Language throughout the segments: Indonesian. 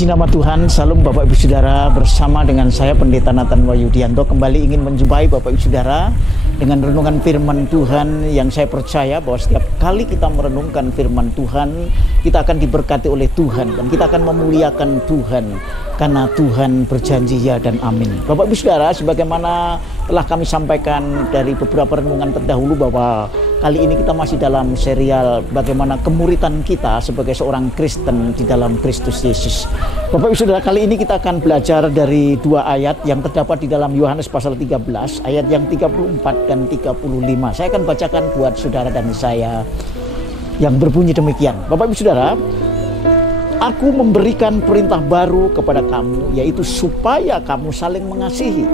Puji nama Tuhan, salam Bapak Ibu Saudara, bersama dengan saya Pendeta Nathan Wahyudianto kembali ingin menjumpai Bapak Ibu Saudara dengan renungan firman Tuhan yang saya percaya bahwa setiap kali kita merenungkan firman Tuhan, kita akan diberkati oleh Tuhan dan kita akan memuliakan Tuhan karena Tuhan berjanji ya dan amin. Bapak Ibu Saudara, sebagaimana telah kami sampaikan dari beberapa renungan terdahulu bahwa kali ini kita masih dalam serial bagaimana kemuritan kita sebagai seorang Kristen di dalam Kristus Yesus. Bapak Ibu Saudara, kali ini kita akan belajar dari dua ayat yang terdapat di dalam Yohanes pasal 13, ayat yang 34 dan 35. Saya akan bacakan buat saudara dan saya yang berbunyi demikian. Bapak Ibu Saudara, aku memberikan perintah baru kepada kamu, yaitu supaya kamu saling mengasihi.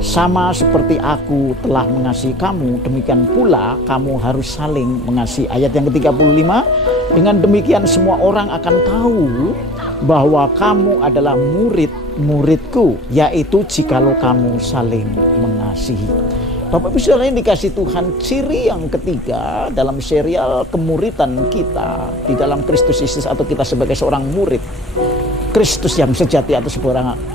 Sama seperti aku telah mengasihi kamu, demikian pula kamu harus saling mengasihi. Ayat yang ke-35, dengan demikian semua orang akan tahu bahwa kamu adalah murid-muridku, yaitu jikalau kamu saling mengasihi. Bapak Ibu Saudara, ini dikasih Tuhan ciri yang ketiga dalam serial kemuritan kita di dalam Kristus Yesus, atau kita sebagai seorang murid Kristus yang sejati atau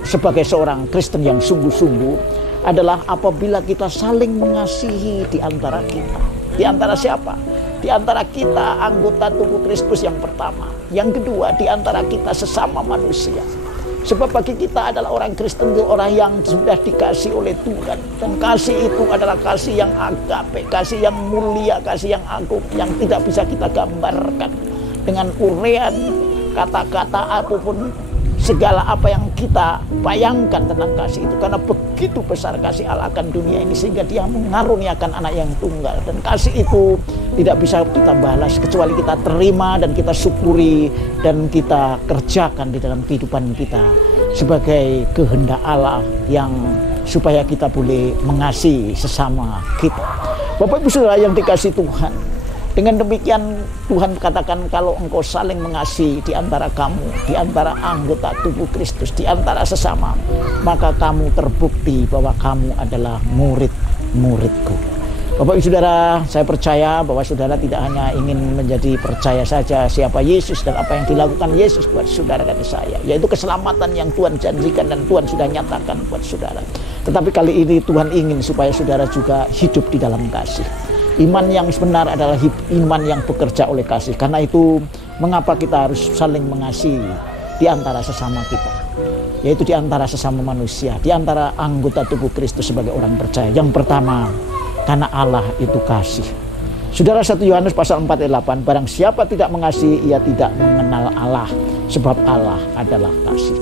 sebagai seorang Kristen yang sungguh-sungguh adalah apabila kita saling mengasihi di antara kita. Di antara siapa? Di antara kita anggota tubuh Kristus yang pertama. Yang kedua, di antara kita sesama manusia. Sebab bagi kita adalah orang Kristen itu orang yang sudah dikasih oleh Tuhan. Dan kasih itu adalah kasih yang agape, kasih yang mulia, kasih yang agung, yang tidak bisa kita gambarkan dengan uraian kata-kata ataupun segala apa yang kita bayangkan tentang kasih itu. Karena begitu besar kasih Allah akan dunia ini sehingga dia mengaruniakan anak yang tunggal. Dan kasih itu tidak bisa kita balas kecuali kita terima dan kita syukuri dan kita kerjakan di dalam kehidupan kita sebagai kehendak Allah yang supaya kita boleh mengasihi sesama kita. Bapak Ibu Saudara yang dikasihi Tuhan, dengan demikian Tuhan katakan kalau engkau saling mengasihi di antara kamu, di antara anggota tubuh Kristus, di antara sesama, maka kamu terbukti bahwa kamu adalah murid-muridku. Bapak Ibu Saudara, saya percaya bahwa saudara tidak hanya ingin menjadi percaya saja siapa Yesus dan apa yang dilakukan Yesus buat saudara dan saya, yaitu keselamatan yang Tuhan janjikan dan Tuhan sudah nyatakan buat saudara. Tetapi kali ini Tuhan ingin supaya saudara juga hidup di dalam kasih. Iman yang benar adalah iman yang bekerja oleh kasih. Karena itu mengapa kita harus saling mengasihi di antara sesama kita, yaitu di antara sesama manusia, di antara anggota tubuh Kristus sebagai orang percaya. Yang pertama, karena Allah itu kasih. Saudara, 1 Yohanes pasal 4 ayat 8, barang siapa tidak mengasihi, ia tidak mengenal Allah, sebab Allah adalah kasih.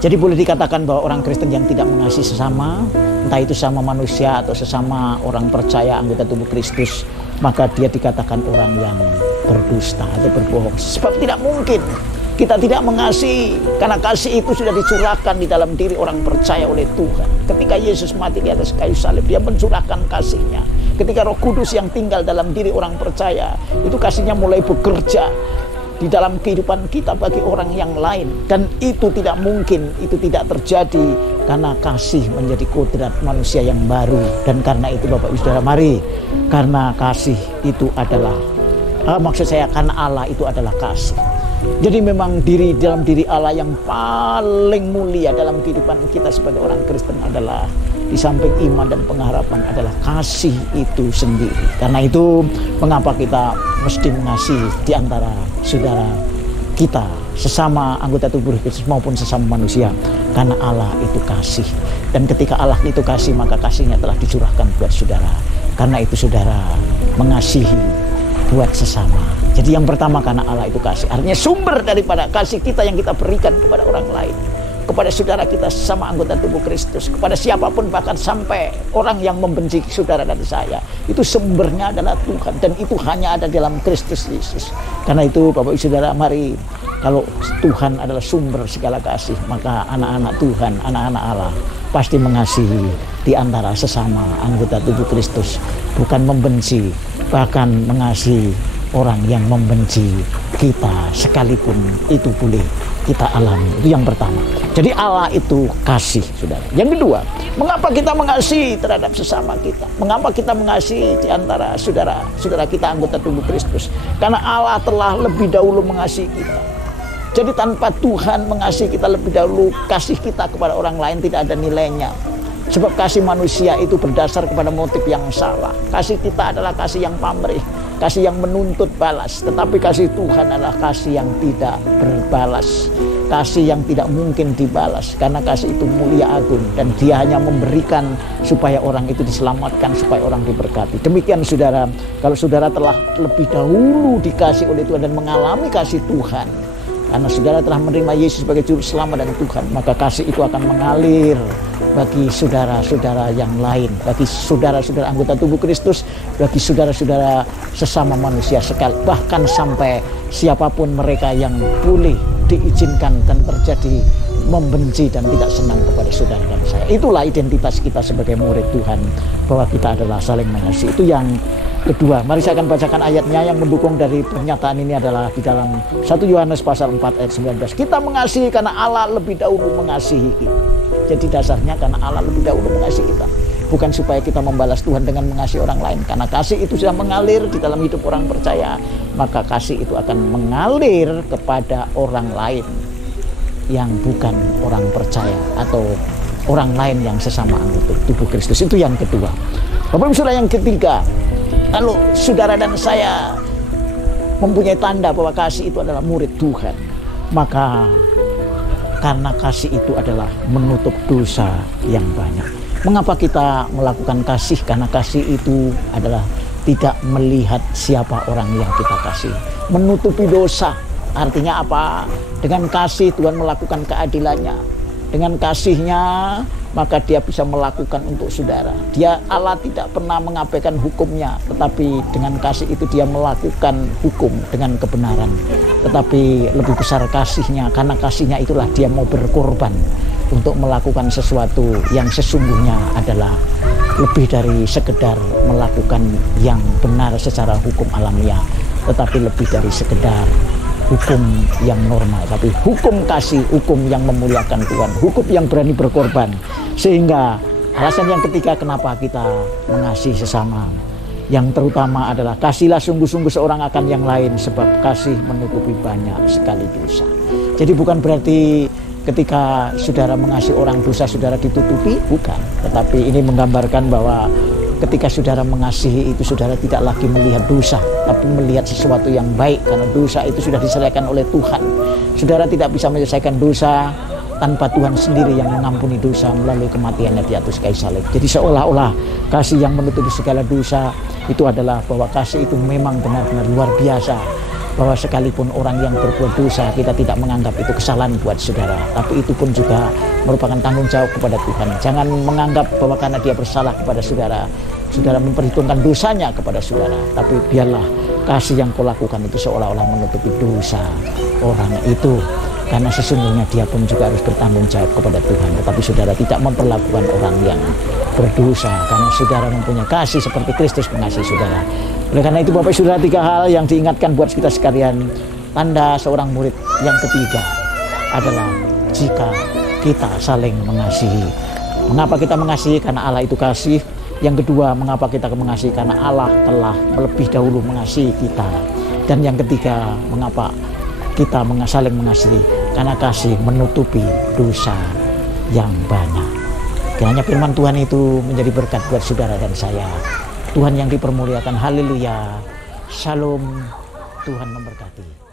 Jadi boleh dikatakan bahwa orang Kristen yang tidak mengasihi sesama, entah itu sama manusia atau sesama orang percaya anggota tubuh Kristus, maka dia dikatakan orang yang berdusta atau berbohong. Sebab tidak mungkin kita tidak mengasihi, karena kasih itu sudah dicurahkan di dalam diri orang percaya oleh Tuhan. Ketika Yesus mati di atas kayu salib, dia mencurahkan kasihnya. Ketika Roh Kudus yang tinggal dalam diri orang percaya, itu kasihnya mulai bekerja di dalam kehidupan kita bagi orang yang lain. Dan itu tidak mungkin, itu tidak terjadi karena kasih menjadi kodrat manusia yang baru. Dan karena itu Bapak Ibu Saudara, mari, karena kasih itu adalah karena Allah itu adalah kasih. Jadi memang dalam diri Allah yang paling mulia dalam kehidupan kita sebagai orang Kristen adalah, di samping iman dan pengharapan, adalah kasih itu sendiri. Karena itu mengapa kita mesti mengasihi di antara saudara kita, sesama anggota tubuh Kristus maupun sesama manusia. Karena Allah itu kasih. Dan ketika Allah itu kasih, maka kasihnya telah dicurahkan buat saudara. Karena itu saudara mengasihi buat sesama. Jadi yang pertama, karena Allah itu kasih. Artinya sumber daripada kasih kita yang kita berikan kepada orang lain, kepada saudara kita sama anggota tubuh Kristus, kepada siapapun, bahkan sampai orang yang membenci saudara dan saya, itu sumbernya adalah Tuhan. Dan itu hanya ada dalam Kristus Yesus. Karena itu Bapak Ibu Saudara, mari, kalau Tuhan adalah sumber segala kasih, maka anak-anak Tuhan, anak-anak Allah pasti mengasihi di antara sesama anggota tubuh Kristus. Bukan membenci, bahkan mengasihi orang yang membenci kita sekalipun itu boleh kita alami. Itu yang pertama. Jadi Allah itu kasih, saudara. Yang kedua, mengapa kita mengasihi terhadap sesama kita? Mengapa kita mengasihi di antara saudara kita anggota tubuh Kristus? Karena Allah telah lebih dahulu mengasihi kita. Jadi tanpa Tuhan mengasihi kita lebih dahulu, kasih kita kepada orang lain tidak ada nilainya. Sebab kasih manusia itu berdasar kepada motif yang salah. Kasih kita adalah kasih yang pamrih, kasih yang menuntut balas. Tetapi kasih Tuhan adalah kasih yang tidak berbalas, kasih yang tidak mungkin dibalas. Karena kasih itu mulia agung, dan Dia hanya memberikan supaya orang itu diselamatkan, supaya orang diberkati. Demikian saudara, kalau saudara telah lebih dahulu dikasih oleh Tuhan dan mengalami kasih Tuhan, karena saudara telah menerima Yesus sebagai juru selamat dan Tuhan, maka kasih itu akan mengalir bagi saudara-saudara yang lain, bagi saudara-saudara anggota tubuh Kristus, bagi saudara-saudara sesama manusia sekali, bahkan sampai siapapun mereka yang boleh diizinkan dan terjadi membenci dan tidak senang kepada saudara dan saya. Itulah identitas kita sebagai murid Tuhan, bahwa kita adalah saling mengasihi. Itu yang kedua. Mari saya akan bacakan ayatnya yang mendukung dari pernyataan ini adalah di dalam 1 Yohanes pasal 4 ayat 19. Kita mengasihi karena Allah lebih dahulu mengasihi kita. Jadi dasarnya karena Allah lebih dahulu mengasihi kita. Bukan supaya kita membalas Tuhan dengan mengasihi orang lain. Karena kasih itu sudah mengalir di dalam hidup orang percaya, maka kasih itu akan mengalir kepada orang lain yang bukan orang percaya atau orang lain yang sesama anggota tubuh Kristus. Itu yang kedua. Bapak Ibu Saudara, yang ketiga, kalau saudara dan saya mempunyai tanda bahwa kasih itu adalah murid Tuhan, maka karena kasih itu adalah menutup dosa yang banyak. Mengapa kita melakukan kasih? Karena kasih itu adalah tidak melihat siapa orang yang kita kasih. Menutupi dosa. Artinya apa? Dengan kasih Tuhan melakukan keadilannya. Dengan kasihnya maka Dia bisa melakukan untuk saudara. Allah tidak pernah mengabaikan hukumnya, tetapi dengan kasih itu Dia melakukan hukum dengan kebenaran. Tetapi lebih besar kasihnya, karena kasihnya itulah Dia mau berkorban untuk melakukan sesuatu yang sesungguhnya adalah lebih dari sekedar melakukan yang benar secara hukum alamiah, tetapi lebih dari sekedar hukum yang normal, tapi hukum kasih, hukum yang memuliakan Tuhan, hukum yang berani berkorban. Sehingga alasan yang ketiga kenapa kita mengasihi sesama, yang terutama adalah kasihlah sungguh-sungguh seorang akan yang lain, sebab kasih menutupi banyak sekali dosa. Jadi bukan berarti ketika saudara mengasihi orang dosa saudara ditutupi, bukan. Tetapi ini menggambarkan bahwa ketika saudara mengasihi itu, saudara tidak lagi melihat dosa, tapi melihat sesuatu yang baik, karena dosa itu sudah diselesaikan oleh Tuhan. Saudara tidak bisa menyelesaikan dosa tanpa Tuhan sendiri yang mengampuni dosa melalui kematiannya di atas kayu salib. Jadi seolah-olah kasih yang menutupi segala dosa itu adalah bahwa kasih itu memang benar-benar luar biasa. Bahwa sekalipun orang yang berbuat dosa, kita tidak menganggap itu kesalahan buat saudara, tapi itu pun juga merupakan tanggung jawab kepada Tuhan. Jangan menganggap bahwa karena dia bersalah kepada saudara, saudara memperhitungkan dosanya kepada saudara, tapi biarlah kasih yang kau lakukan itu seolah-olah menutupi dosa orang itu, karena sesungguhnya dia pun juga harus bertanggung jawab kepada Tuhan. Tetapi saudara tidak memperlakukan orang yang berdosa, karena saudara mempunyai kasih seperti Kristus mengasihi saudara. Oleh karena itu Bapak Saudara, 3 hal yang diingatkan buat kita sekalian. Tanda seorang murid yang ketiga adalah jika kita saling mengasihi. Mengapa kita mengasihi? Karena Allah itu kasih. Yang kedua, mengapa kita mengasihi? Karena Allah telah lebih dahulu mengasihi kita. Dan yang ketiga, mengapa kita saling mengasihi? Karena kasih menutupi dosa yang banyak. Kiranya firman Tuhan itu menjadi berkat buat saudara dan saya. Tuhan yang dipermuliakan. Haleluya. Shalom. Tuhan memberkati.